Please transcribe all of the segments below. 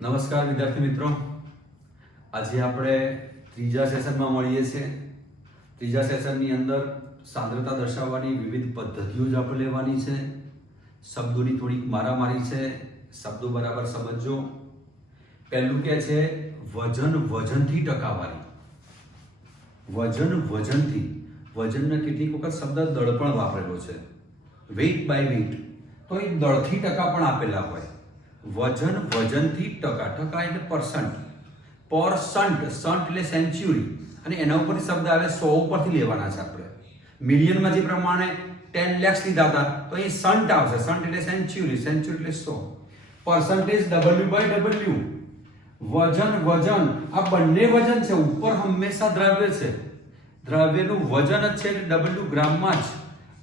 નમસ્કાર વિદ્યાર્થી મિત્રો, આજે આપણે ત્રીજા સેશનમાં મળીએ છીએ. ત્રીજા સેશનની અંદર સાંદ્રતા દર્શાવવાની વિવિધ પદ્ધતિઓ જ આપણે લેવાની છે. શબ્દોની થોડીક મારામારી છે, શબ્દો બરાબર સમજો. પહેલું કે છે વજન વજનથી ટકાવારી. વજન વજનથી, વજનને કેટલીક વખત શબ્દ દળ પણ વાપરેલો છે, વેઇટ બાય વેઇટ, તો એ દળથી ટકા પણ આપેલા હોય. વજન વજનથી ટકા, ટકા એટલે પર્સન્ટ, પરસન્ટ, સંટ એટલે સેન્ચ્યુરી, અને એના ઉપરથી શબ્દ આવે 100 ઉપરથી લેવાના છે આપણે. મિલિયનમાં જે પ્રમાણે 10 lakhs લીધા હતા તો એ સંટ આવશે, સંટ એટલે સેન્ચ્યુરી, સેન્ચ્યુરી એટલે 100. Percentage W by W. વજન વજન, આ બંને વજન છે, ઉપર હંમેશા દ્રવ્ય છે, દ્રવ્યનું વજન જ છે એટલે W ગ્રામમાં જ,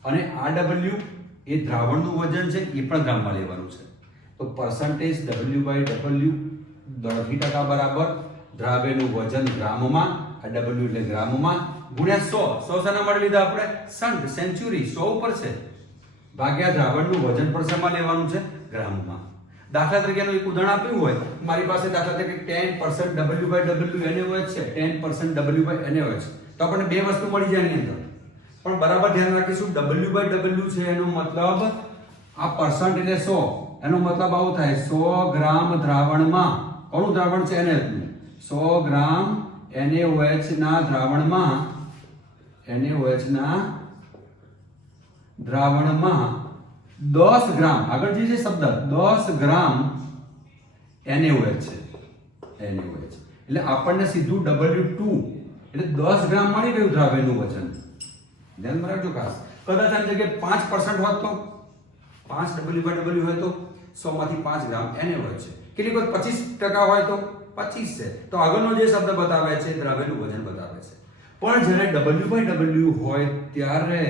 અને આ W એ દ્રાવણનું વજન છે, એ પણ ગ્રામમાં લેવાનું છે. તો પર્સન્ટેજ W બાય W, દળથી ટકા બરાબર દ્રાવ્યનું વજન ગ્રામમાં, આ W એટલે ગ્રામમાં, ગુણ્યા 100. 100 શાના માટે લીધા આપણે? સંટ, સેન્ચ્યુરી, 100 ઉપર છે, ભાગ્યા દ્રાવણનું વજન પણ શેમાં લેવાનું છે? ગ્રામમાં. દાખલા તરીકેનું એક ઉદાહરણ આપ્યું હોય, મારી પાસે દાખલા તરીકે 10% W બાય W NaOH છે, 10% W બાય NaOH, તો આપણને બે વસ્તુ મળી જાય એની અંદર. પણ બરાબર ધ્યાન રાખીશું, W બાય W છે એનો મતલબ આ પર્સન્ટ એટલે 100, એનો મતલબ આવો થાય 100 ગ્રામ દ્રાવણમાં, કોનું દ્રાવણ છે? NaOH. 100 ગ્રામ NaOH ના દ્રાવણમાં, NaOH ના દ્રાવણમાં 10 ગ્રામ, આગળ જે છે શબ્દ 10 ગ્રામ NaOH છે, NaOH, એટલે આપણને સીધું W2 એટલે 10 ગ્રામ મળી ગયું દ્રાવ્યનું વજન. ધ્યાન રાખજો ખાસ. કદાચ આની જગ્યાએ 5% હોત તો, 5 W બાય W હોય તો 100 માંથી 5 ગ્રામ NaOH છે. કેટલીક વાર 25% હોય તો 25 છે, તો આગળનો જે શબ્દ બતાવે છે દ્રાવ્યનું વજન બતાવે છે. પણ જ્યારે W બાય W હોય ત્યારે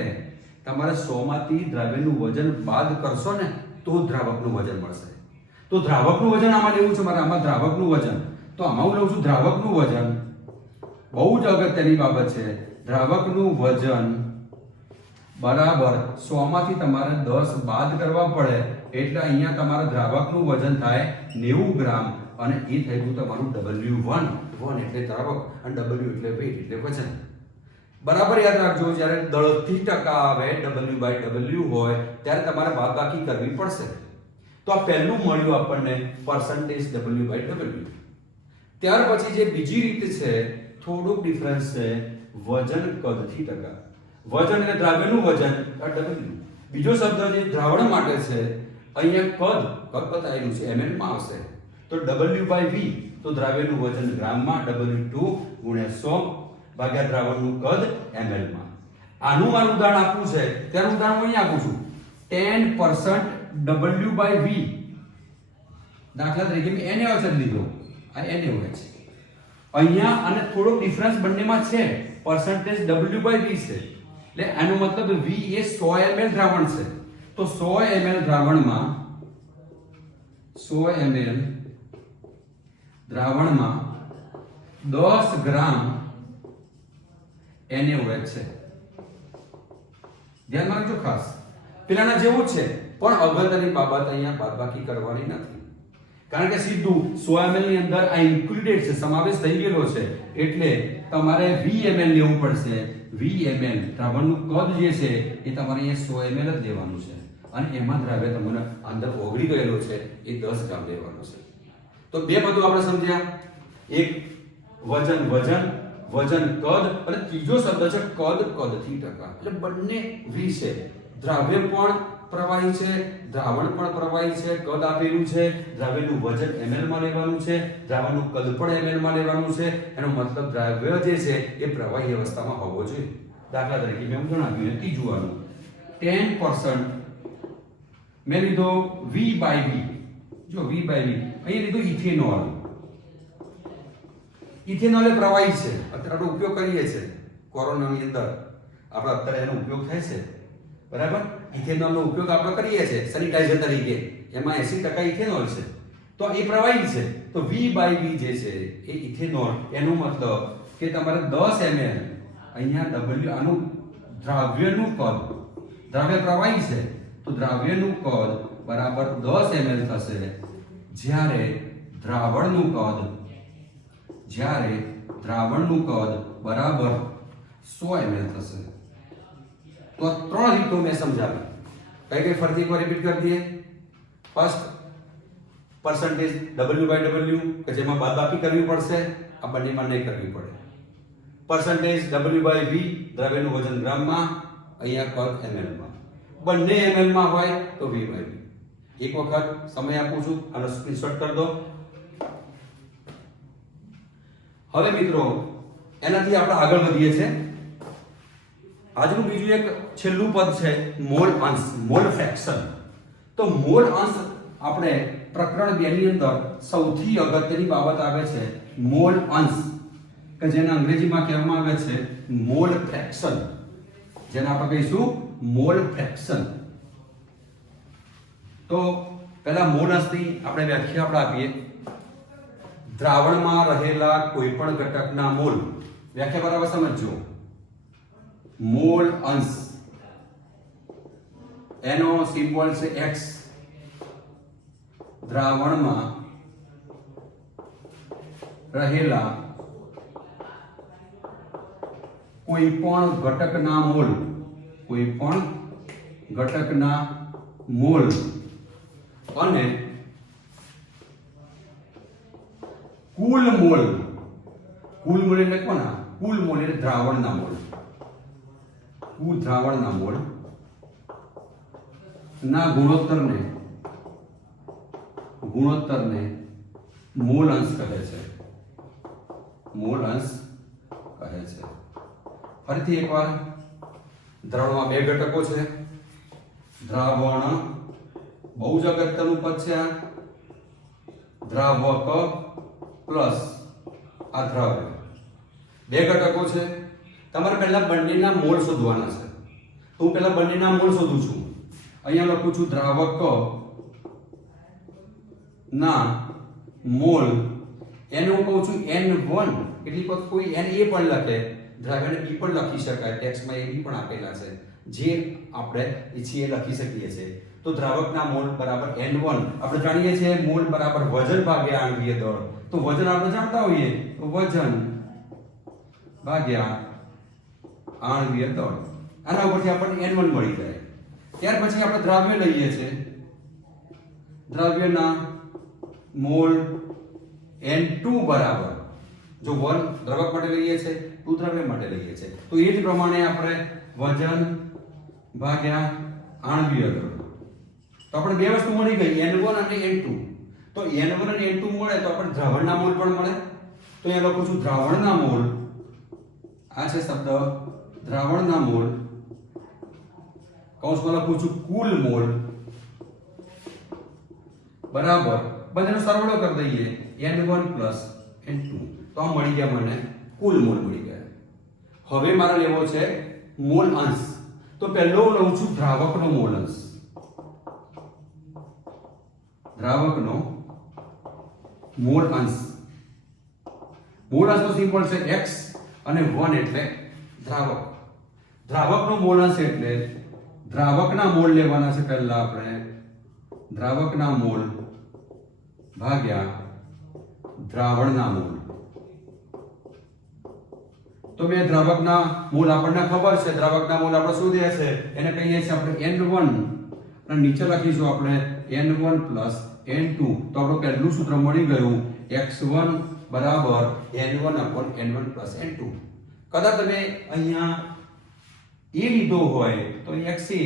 તમારે 100 માંથી દ્રાવ્યનું વજન બાદ કરશો ને તો દ્રાવકનું વજન મળશે. તો દ્રાવકનું વજન આમાં લેવું છે મારે, આમાં દ્રાવકનું વજન, તો આમાં હું લઉં છું દ્રાવકનું વજન. બહુ જ અગત્યની બાબત છે, દ્રાવકનું વજન બરાબર 100 માંથી તમારે 10 બાદ કરવા પડે, એટલે અહીંયા તમારા દ્રાવકનું વજન થાય 90 ગ્રામ, અને એ થઈ ગયું તમારું W1. 1 એટલે દ્રાવક અને W એટલે વેઇટ એટલે વજન. બરાબર યાદ રાખજો, જ્યારે દળથી ટકા આવે W બાય W હોય ત્યારે તમારે બાદબાકી કરવી પડશે. તો આ પહેલું મળ્યું આપણને પર્સન્ટેજ W બાય W. ત્યાર પછી જે બીજી રીત છે, થોડુંક ડિફરન્સ છે, વજન કદથી ટકા. વજન એટલે દ્રાવ્યનું વજન, W. બીજો શબ્દ જે દ્રાવણ માટે છે, અહીંયા કદ બતાવેલું છે, ml માં આવશે, તો W બાય V, તો દ્રાવ્યનું વજન ગ્રામમાં, W2 ગુણ્યા 100 ભાગ્યા દ્રાવણનું કદ ml માં. આનું મારું ઉદાહરણ આપવું છે, તેનું ઉદાહરણ હું અહીંયા આપું છું. 10% W બાય V, દાખલા તરીકે મેં NaOH લીધો, આ NaOH. અહીંયા અને થોડો ડિફરન્સ બંનેમાં છે, પર્સન્ટેજ W બાય V છે, એટલે આનો મતલબ V એ 100 ml દ્રાવણ છે, તો 100 ml દ્રાવણમાં, 100 ml દ્રાવણમાં 10 ગ્રામ NaOH છે. ધ્યાન રાખજો ખાસ, પેલાના જેવું છે, પણ અગત્યની બાબત અહીંયા બાદબાકી કરવાની નથી, કારણ કે સીધું 100 ml ની અંદર આ ઇન્ક્લુડેડ છે, સમાવેશ થઈ ગયેલો છે, એટલે તમારે VML લેવું પડશે. VML દ્રાવણનું કદ જે છે એ તમારે અહીંયા 100 ml જ લેવાનું છે, અને એમાં દ્રાવ્ય તમને અંદર ઓગળી ગયેલો છે એ 10 ગ્રામ લેવાનો છે. તો બે બધું આપણે સમજ્યા, એક વજન વજન, વજન કદ, અને ત્રીજો શબ્દ છે કદ કદથી ટકા. એટલે બંને V છે, દ્રાવ્ય પણ પ્રવાહી છે, દ્રાવણ પણ પ્રવાહી છે, કદ આપેલું છે, દ્રાવ્યનું વજન ml માં લેવાનું છે, દ્રાવણનું કદ પણ ml માં લેવાનું છે. એનો મતલબ દ્રાવ્ય જે છે એ પ્રવાહી અવસ્થામાં હોવો જોઈએ. દાખલા તરીકે મેં જણાવ્યું ત્રીજું આનું 10% મેં લીધો V બાય V, જો V બાય V અહીં લીધું ઇથેનોલ. ઇથેનોલ એ પ્રવાહી છે, અત્યારે આપણે ઉપયોગ કરીએ છીએ કોરોનાની અંદર, આપણે અત્યારે એનો ઉપયોગ થાય છે, બરાબર. ઇથેનોલનો ઉપયોગ આપણે કરીએ છીએ સેનિટાઈઝર તરીકે, એમાં 80% ઇથેનોલ છે, તો એ પ્રવાહી છે. તો V બાય V જે છે એ ઇથેનોલ, એનો મતલબ કે તમારે 10 ml, અહીંયા W આનું દ્રાવ્યનું કદ, દ્રાવ્ય પ્રવાહી છે તો દ્રાવ્યનું કદ બરાબર 10 ml થશે, જ્યારે દ્રાવણનું કદ જ્યારે દ્રાવણનું કદ બરાબર 100 ml થશે તો આ ત્રણ રીતો મેં સમજાવી કઈ કઈ ફરીથી એકવાર રિપીટ કરી દઈએ ફર્સ્ટ પરસેન્ટેજ W/W કે જેમાં બાદબાકી કરવી પડશે આ બંનેમાં નહીં કરવી પડે પરસેન્ટેજ W/V દ્રવ્યનું વજન ગ્રામમાં અહીંયા કદ ml માં બંને ml માં હોય તો V/V એક વખત સમય આપું છું આનો સ્ક્રીનશોટ કરી દો હવે મિત્રો એનાથી આપણે આગળ વધીએ છીએ આજનું બીજું એક છેલ્લું પદ છે મોલ અંશ મોલ ફ્રેક્શન તો મોલ અંશ આપણે પ્રકરણ 2 ની અંદર સૌથી અગત્યની બાબત આવે છે મોલ અંશ કે જેને અંગ્રેજીમાં કહેવામાં આવે છે મોલ ફ્રેક્શન જેને આપણે કહીશું મોલ ફ્રેક્શન તો પહેલા મોલ અંશની આપણે વ્યાખ્યા આપણે આપીએ દ્રાવણમાં રહેલા કોઈપણ ઘટકના મોલ વ્યાખ્યા બરાબર સમજજો મોલ અંશ એનો સિમ્બોલ છે x દ્રાવણમાં રહેલા કોઈપણ ઘટકના મોલ અને કુલ મોલ એટલે કોના કુલ મોલ એટલે દ્રાવણના મોલ કુલ દ્રાવણના મોલ ના ગુણોત્તરને મોલ અંશ કહે છે ફરીથી એકવાર દ્રાવણમાં બે ઘટકો છે દ્રાવણ બહુ જ અગત્યનું પદ છે આ દ્રાવક પ્લસ આ દ્રવ્ય બે ઘટકો છે તમારે પહેલા બંનેના મોલ શોધવાના છે તો હું પહેલા બંનેના મોલ શોધું છું અહીંયા લખું છું દ્રાવક ના મોલ એને હું કહું છું N1 કેટલીક વખત કોઈ Na પણ લખે દ્રાવ્યને B પણ લખી શકાય ટેક્સ્ટમાં એ પણ આપેલા છે જે આપણે ઈચ્છીએ લખી શકીએ છીએ તો દ્રાવકના મોલ બરાબર N1 આપણે જાણીએ છીએ મોલ બરાબર વજન ભાગ્યા આણ્વીય દળ તો વજન આપણે જાણતા હોઈએ તો વજન ભાગ્યા આણ્વીય દળ આના ઉપરથી આપણને N1 મળી જાય ત્યાર પછી આપણે દ્રાવ્ય લઈએ છીએ દ્રાવ્યના મોલ N2 બરાબર જો 1 દ્રાવક માટે લઈએ છીએ 2 દ્રાવ્ય માટે લઈએ છીએ તો એ જ પ્રમાણે આપણે વજન ભાગ્યા આણ્વીય દળ તો આપણે બે વસ્તુ મળી ગઈ N1 અને N2 તો N1 અને N2 મળે તો આપણે દ્રાવણના મોલ પણ મળે તો અહીંયા લખું છું દ્રાવણના મોલ આ છે શબ્દ દ્રાવણના મોલ કૌંસમાં લખું છું કુલ મોલ બરાબર બંનેનો સરવાળો કરી દઈએ N1 N2 તો આ મળી ગયા મને કુલ મોલ મળી ગયા હવે મારે લેવો છે મોલ અંશ તો પહેલો લઉં છું દ્રાવકનો મોલ અંશ દ્રાવકનો મોલ અંશનો સિમ્બોલ છે x અને 1 એટલે દ્રાવક દ્રાવકનો મોલ અંશ એટલે દ્રાવકના મોલ લેવાના છે પહેલા આપણે દ્રાવકના મોલ ભાગ્યા દ્રાવણના મોલ તો બે દ્રાવકના મોલ આપણને ખબર છે દ્રાવકના મોલ આપણે શું દે છે એને કહીએ છીએ આપણે N1 અને નીચે લખીશું આપણે N1 N2 તો આપણું પહેલું સૂત્ર મળી ગયું x1 બરાબર N1 N2 કદાચ તમે અહીંયા એ લીધો હોય તો xa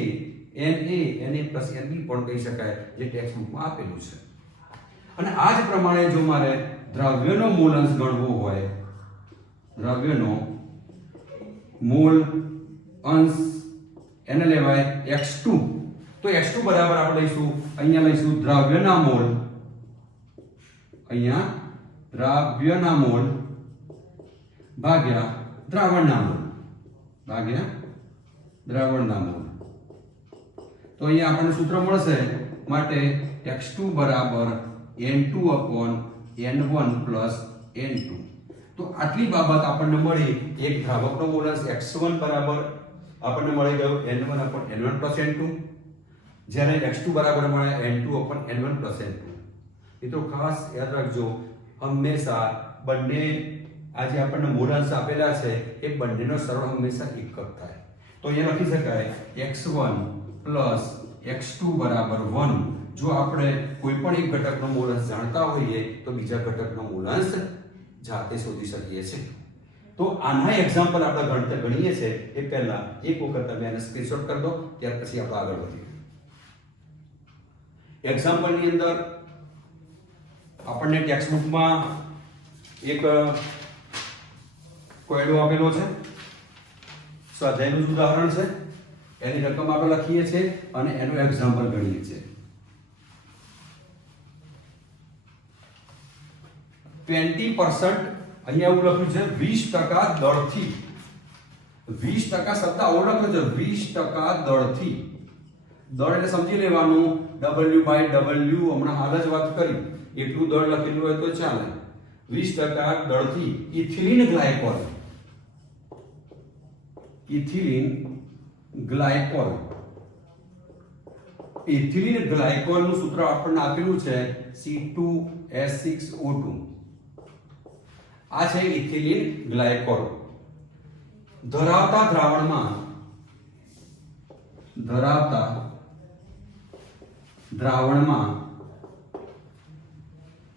Na Na NB પણ કહી શકાય જે ટેક્સ્ટ બુકમાં આપેલું છે અને આ જ પ્રમાણે જો મારે દ્રવ્યનો મોલ અંશ ગણવો હોય દ્રવ્યનો મોલ અંશ એને લેવાય x2 તો x2 બરાબર આપણે લઈશું અહીંયા લઈશું દ્રવ્યના મોલ ભાગ્યા દ્રાવણના મોલ તો અહીંયા આપણને સૂત્ર મળશે માટે x2 બરાબર N2/N1 N2 તો આટલી બાબત આપણને મળી એક દ્રાવકનો મોલ અંશ x1 બરાબર આપણને મળી ગયો N1/N1 N2 જ્યારે x2 બરાબર મળે N2/N1 N2 મિત્રો ખાસ યાદ રાખજો, હંમેશા બંને આ જે આપણને મૂળાંશ આપેલા છે એ બંનેનો સરળ હંમેશા એક જ થાય. તો અહીંયા લખી શકાય x1 x2 બરાબર 1. જો આપણે કોઈ પણ એક ઘટકનો મૂળાંશ જાણતા હોઈએ તો બીજા ઘટકનો મૂળાંશ જાતે શોધી શકીએ છીએ. તો આના એક્ઝામ્પલ આપણે ગણીએ છીએ એ પહેલા એક વખત તમે આને સ્ક્રીનશોટ કરી દો, ત્યાર પછી આપણે આગળ વધીએ. એક્ઝામ્પલની અંદર આપણને ટેક્સ્ટ બુકમાં એક કોયડો આપેલો છે, સ્વાધ્યાયનું જ ઉદાહરણ છે, એની રકમ આપણે લખીએ છીએ અને એનું એક્ઝામ્પલ ગણીએ છીએ. 20% અહીંયા એવું લખ્યું છે 20% દળથી. 20% શબ્દ આવો લખ્યો છે, 20% દળથી. દળ એટલે સમજી લેવાનું W/W, હમણાં હાલ જ વાત કરી, એટલું દળ લખેલું હોય તો ચાલે. 20% દળથી ethylene glycol. Ethylene glycol. Ethylene ગ્લાયકોલનું સૂત્ર આપણને આપેલું છે C2H6O2. આ છે ઇથિલિન ગ્લાયકોલ. ધરાવતા દ્રાવણમાં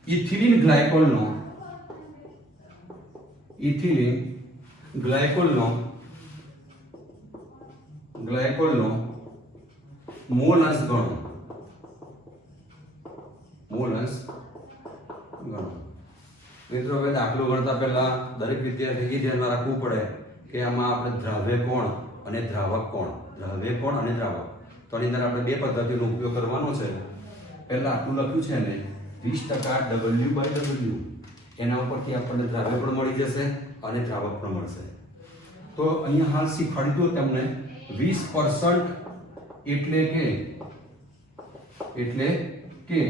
ઇથિલિન ગ્લાયકોલનો મોલ અંશ ગણો. મિત્રો, હવે દાખલો ગણતા પહેલા દરેક વિદ્યાર્થીએ ધ્યાન રાખવું પડે કે આમાં આપણે દ્રાવ્ય કોણ અને દ્રાવક કોણ. તો આની અંદર આપણે બે પદ્ધતિનો ઉપયોગ કરવાનો છે. પહેલા આટલું લખ્યું છે ને 20% W/W, એના ઉપરથી આપણને દ્રાવ્ય પણ મળી જશે અને દ્રાવક પણ મળશે. તો અહીંયા હાલ શીખવાડી દો તમને 20% એટલે કે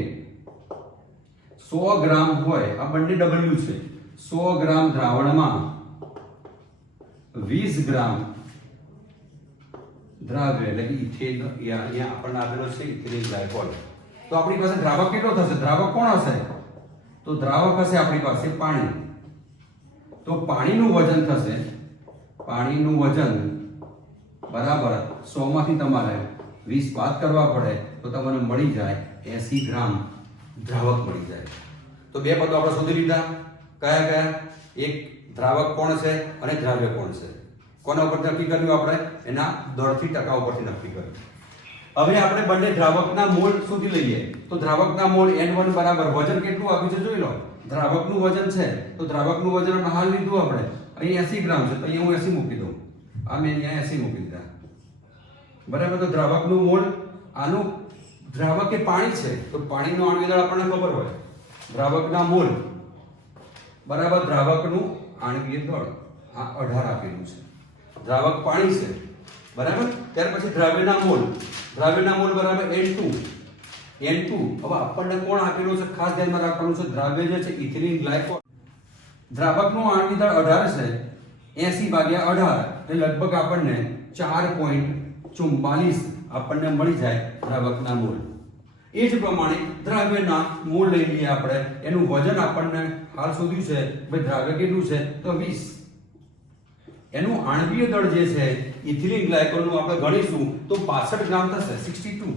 100 ગ્રામ હોય, આ બંને W છે. 100 ગ્રામ દ્રાવણમાં 20 ગ્રામ દ્રાવ્ય એટલે કે ઇથેન, અહીંયા આપણને આપેલો છે ઇથિલિન ગ્લાયકોલ. તો આપણી પાસે દ્રાવક કેટલો થશે? દ્રાવક કોણ હશે? તો દ્રાવક હશે આપણી પાસે પાણી. તો પાણીનું વજન થશે, બરાબર 100 માંથી તમારે 20 બાદ કરવા પડે તો તમને મળી જાય 80 ગ્રામ દ્રાવક મળી જાય. તો બે પદો આપણે શોધી લીધા. કયા? એક દ્રાવક કોણ છે અને દ્રાવ્ય કોણ છે. કોના ઉપરથી નક્કી કર્યું? આપણે એના દળથી ટકા ઉપરથી નક્કી કર્યું. હવે આપણે બંને દ્રાવકના મોલ શોધી લઈએ. તો દ્રાવકના મોલ N1 બરાબર વજન કેટલું આપ્યું છે જોઈ લો. દ્રાવકનું વજન છે તો દ્રાવકનું વજન આપણે હાલ લીધું, આપણે અહીં 80 ગ્રામ છે તો અહીંયા હું 80 મૂકી દઉં. આ મેં અહીંયા 80 મૂકી દીધા, બરાબર. તો દ્રાવકનું મોલ, આનું દ્રાવક એ પાણી છે તો પાણીનો આણ્વિક દળ આપણને ખબર હોય. દ્રાવકના મોલ બરાબર દ્રાવકનું આણ્વિક દળ આ 18 આપેલું છે. દ્રાવક પાણી છે, બરાબર. ત્યાર પછી દ્રાવ્યના મોલ બરાબર N2. હવે આપણને કોણ આપેલું છે? ખાસ ધ્યાનમાં રાખવાનું છે, દ્રાવ્ય જે છે ઇથિલિન ગ્લાયકોલ. દ્રાવકનું આણ્વિક દળ 18 છે, 80/18 એટલે લગભગ આપણને 4.44 આપણને મળી જાય દ્રાવકના મોલ. એ જ પ્રમાણે દ્રાવ્યના મોલ લઈ લઈએ આપણે. એનું વજન આપણને હાલ શોધ્યું છે, ભાઈ દ્રાવ્ય કેટલું છે તો 20. એનું આણ્વિક દળ જે છે ઇથિલિન ગ્લાયકોલનું આપણે ગણીશું તો 62 ગ્રામ થશે, 62.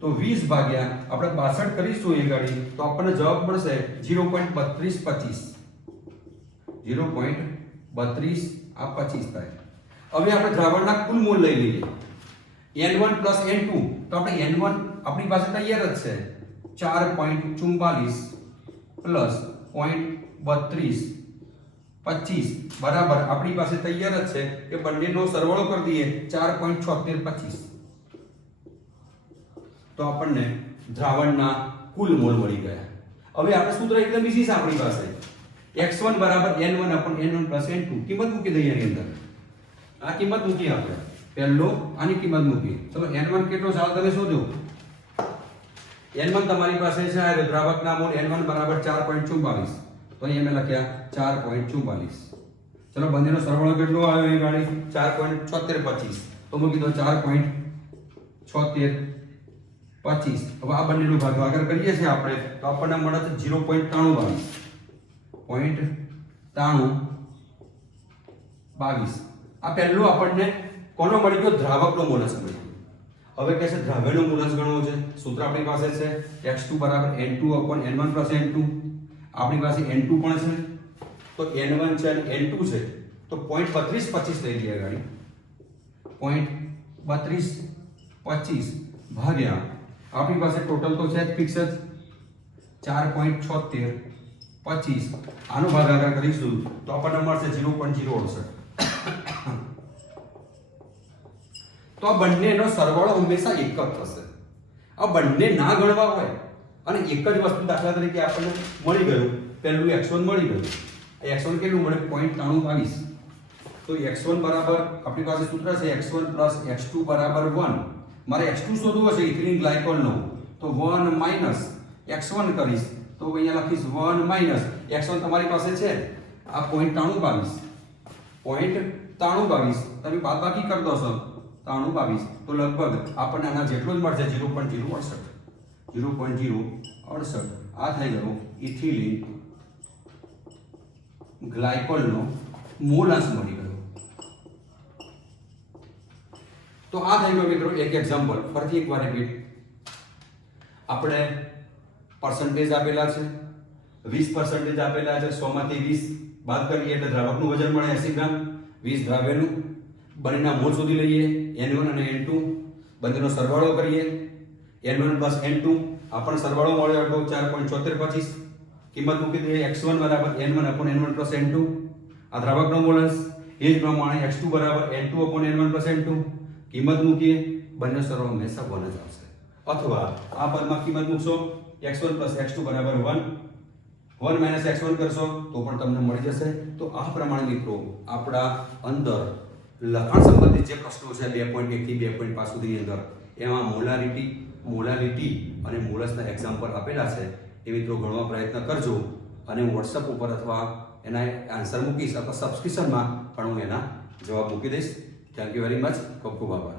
તો 20 ભાગ્યા આપણે 62 કરીશું એ ગણી તો આપણને જવાબ મળશે 0.3225. 0.32 આ 25 થાય. હવે આપણે દ્રાવણના કુલ મોલ લઈ લઈએ N1 + N2. તો આપણે N1 આપણી પાસે તૈયાર જ છે 4.44 + 0.3225 બરાબર આપણી પાસે તૈયાર જ છે કે બંનેનો સરવાળો કરી દઈએ 4.7625. તો આપણને દ્રાવણના કુલ મોલ મળી ગયા. હવે આપણે સૂત્ર એકદમ ઈઝી છે આપણી પાસે. x1 = N1 / N1 + N2. કિંમત મૂકી દઈએ એની અંદર. આ કિંમત મૂકી આપણે પહેલો આની કિંમત મૂકી. ચલો N1 કેટલો ચાલો તમે શોધો. N1 તમારી પાસે છે આ દ્રાવકના મોલ N1 = 4.44. તો અહીં મેં લખ્યા 4.44. ચલો બંનેનો સરવાળો કેટલો આવ્યો એ ગાડી 4.7625. તો મૂકી દો 4.7625. 25. હવે આ બંનેનો ભાગાકાર કરીએ છીએ આપણે તો આપણને મળે છે 0.9322. 0.9322. આ પહેલું આપણને કોનો મળી ગયો? દ્રાવકનો મોલસ મળી ગયો. હવે કહે છે દ્રાવ્યનો મોલસ ગણવો છે. સૂત્ર આપણી પાસે છે x2 બરાબર n2/n1 + n2. આપણી પાસે n2 પણ છે તો n1 છે અને n2 છે તો 0.3225 લઈ લઈએ ગાડી. 0.3225 ભાગ્યા આપણી પાસે ટોટલ તો છે જ ફિક્સ જ 4.7625. આનો ભાગાકાર કરીશું તો આપણને મળશે 0.068. તો આ બંનેનો સરવાળો હંમેશા એક જ થશે. આ બંને ના ગણવા હોય અને એક જ વસ્તુ દાખલા તરીકે આપણને મળી ગયું, પહેલું x1 મળી ગયું. x1 કેટલું મળે? 0.9322. તો x1 બરાબર આપણી પાસે સૂત્ર છે x1 + x2 બરાબર 1. મારે x2 શોધવું હશે ઇથિલિન ગ્લાયકોલનો તો 1 - x1 કરીશ તો અહીંયા લખીશ 1 - x1 તમારી પાસે છે આ 0.9322. 0.9322 તમે બાદબાકી કરી દો છો 9322 તો લગભગ આપણને આના જેટલું જ મળશે 0.068. 0.068 આ થઈ ગયો ઇથિલિન ગ્લાયકોલનો મોલાસ મળી ગયો. તો આ થઈ ગયો મિત્રો એક એક્ઝામ્પલ. ફરીથી એકવાર રિપીટ. આપણે પર્સન્ટેજ આપેલા છે 20% આપેલા છે. 100 માંથી 20 બાદ કરીએ એટલે દ્રાવકનું વજન મળે 80 ગ્રામ. 20 દ્રાવ્યનું. બંનેના મોલ શોધી લઈએ n1 અને n2. બંનેનો સરવાળો કરીએ n1 + n2. આપણને સરવાળો મળ્યો એટલે 4.7425. કિંમત મૂકી દઈએ x1 બરાબર n1/n1 + n2. આ દ્રાવકનો મોલસ. એ જ પ્રમાણે x2 બરાબર n2/n1 + n2. કિંમત મૂકીએ બંને સરવાળો હંમેશા 1 જ આવશે. અથવા આ પદમાં કિંમત મૂકશો x1 + x2 બરાબર 1. 1 - x1 કરશો તો પણ તમને મળી જશે. તો આ પ્રમાણે મિત્રો આપણા અંદર લખાણ સંબંધિત જે પ્રશ્નો છે 2.1 થી 2.5 સુધીની અંદર એમાં મોલાલિટી અને મોલસના એક્ઝામ્પલ આપેલા છે. એ મિત્રો ગણવા પ્રયત્ન કરજો અને હું WhatsApp ઉપર અથવા એના આન્સર મૂકીશ અથવા સબસ્ક્રિપ્શનમાં પણ હું એના જવાબ મૂકી દઈશ. Thank you very much. ખૂબ ખૂબ આભાર.